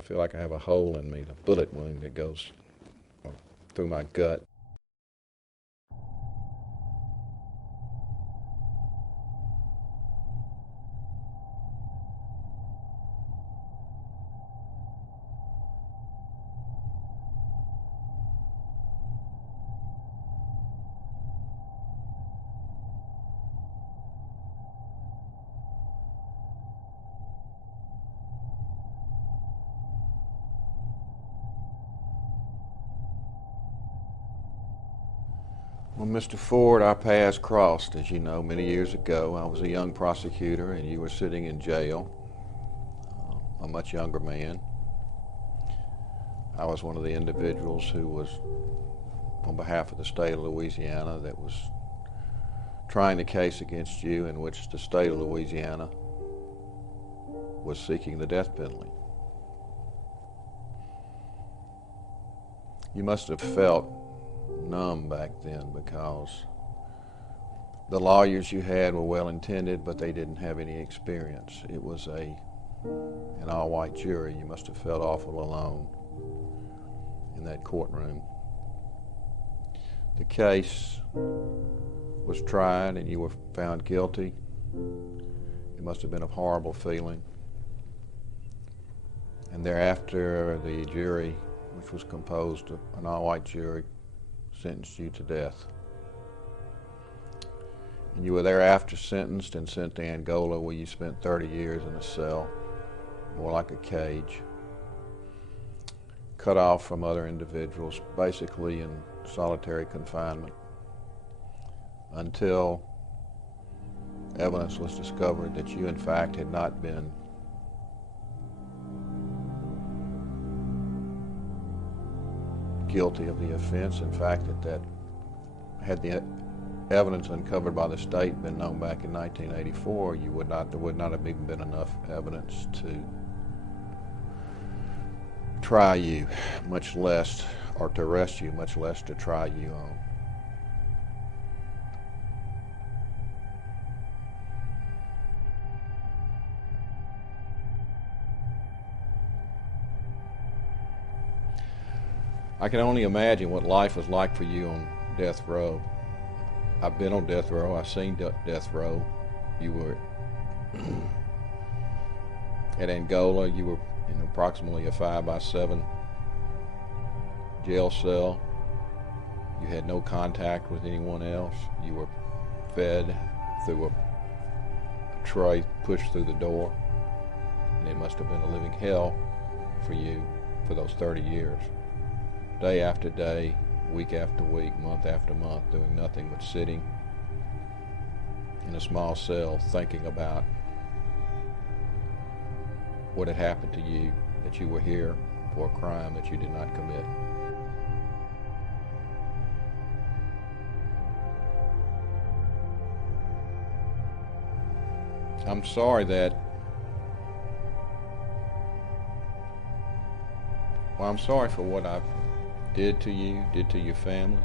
I feel like I have a hole in me, the bullet wound that goes through my gut. Well, Mr. Ford, our paths crossed, as you know, many years ago. I was a young prosecutor and you were sitting in jail, a much younger man. I was one of the individuals who was, on behalf of the state of Louisiana, that was trying the case against you in which the state of Louisiana was seeking the death penalty. You must have felt numb back then because the lawyers you had were well intended, but they didn't have any experience. It was an all-white jury. You must have felt awful alone in that courtroom. The case was tried and you were found guilty. It must have been a horrible feeling. And thereafter, the jury, which was composed of an all-white jury, sentenced you to death. And you were thereafter sentenced and sent to Angola, where you spent 30 years in a cell, more like a cage, cut off from other individuals, basically in solitary confinement, until evidence was discovered that you in fact had not been guilty of the offense. In fact, that had the evidence uncovered by the state been known back in 1984, there would not have even been enough evidence to try you, much less, or to arrest you, much less to try you on. I can only imagine what life was like for you on death row. I've been on death row. I've seen death row. You were at Angola. You were in approximately a 5x7 jail cell. You had no contact with anyone else. You were fed through a tray pushed through the door. And it must have been a living hell for you for those 30 years. Day after day, week after week, month after month, doing nothing but sitting in a small cell thinking about what had happened to you, that you were here for a crime that you did not commit. I'm sorry that I'm sorry for what I did to you, did to your family.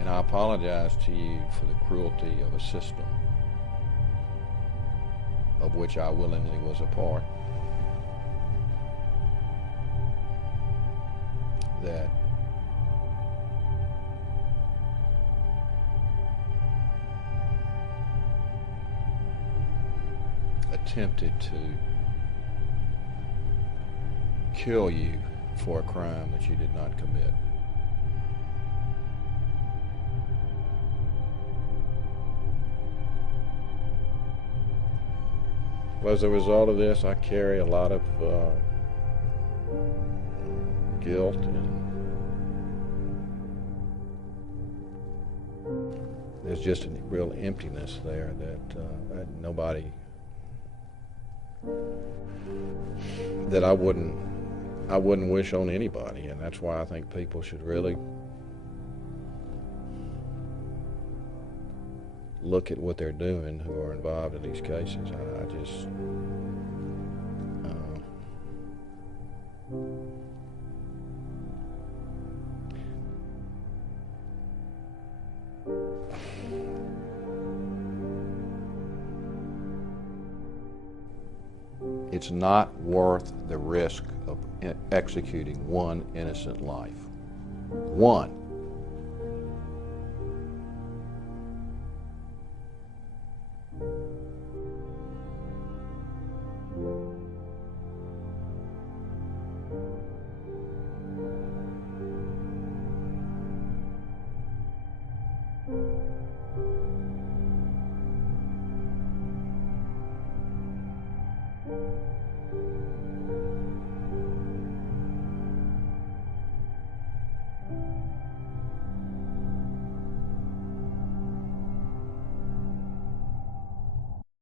And I apologize to you for the cruelty of a system of which I willingly was a part. That attempted to kill you for a crime that you did not commit. Well, as a result of this, I carry a lot of guilt, and there's just a real emptiness there that nobody, that I wouldn't wish on anybody, and that's why I think people should really look at what they're doing who are involved in these cases. I just It's not worth the risk of executing one innocent life. One.